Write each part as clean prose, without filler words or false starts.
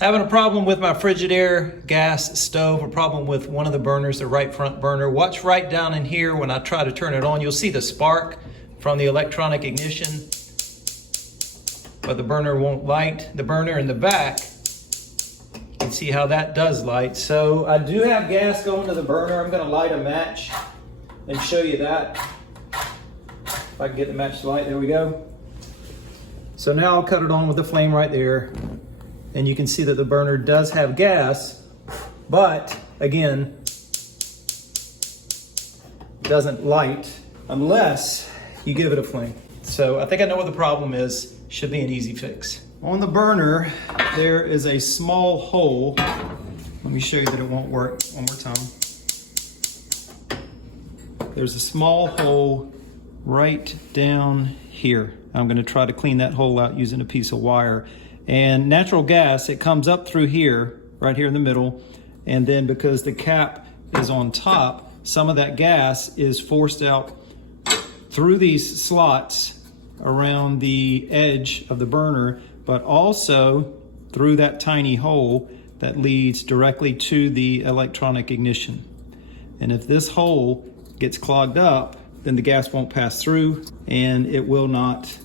Having a problem with my Frigidaire gas stove, a problem with one of the burners, the right front burner. Watch right down in here when I try to turn it on. You'll see the spark from the electronic ignition, but the burner won't light. The burner in the back, you can see how that does light. So I do have gas going to the burner. I'm gonna light a match and show you that. If I can get the match to light, there we go. So now I'll cut it on with the flame right there. And you can see that the burner does have gas, but again, doesn't light unless you give it a flame. So I think I know what the problem is. Should be an easy fix. On the burner, there is a small hole. Let me show you that it won't work one more time. There's a small hole right down here. I'm going to try to clean that hole out using a piece of wire. And natural gas, it comes up through here, right here in the middle, and then because the cap is on top, some of that gas is forced out through these slots around the edge of the burner, but also through that tiny hole that leads directly to the electronic ignition. And if this hole gets clogged up, then the gas won't pass through and it will not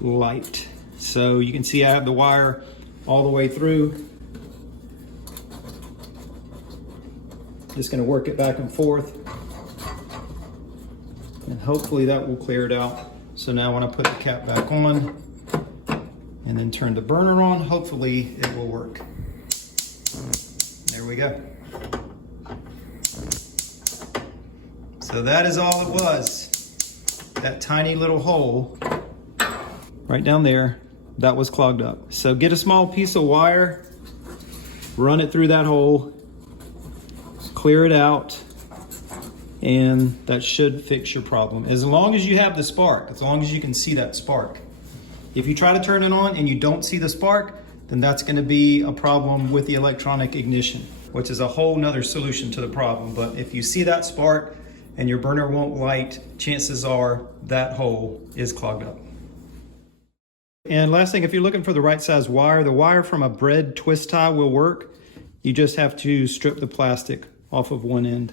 light. So you can see I have the wire all the way through. Just going to work it back and forth. And hopefully that will clear it out. So now when I put the cap back on and then turn the burner on, hopefully it will work. There we go. So that is all it was. That tiny little hole right down there that was clogged up. So get a small piece of wire, run it through that hole, clear it out, and that should fix your problem. As long as you have the spark, as long as you can see that spark. If you try to turn it on and you don't see the spark, then that's going to be a problem with the electronic ignition, which is a whole nother solution to the problem. But if you see that spark and your burner won't light, chances are that hole is clogged up. And last thing, if you're looking for the right size wire, the wire from a bread twist tie will work. You just have to strip the plastic off of one end.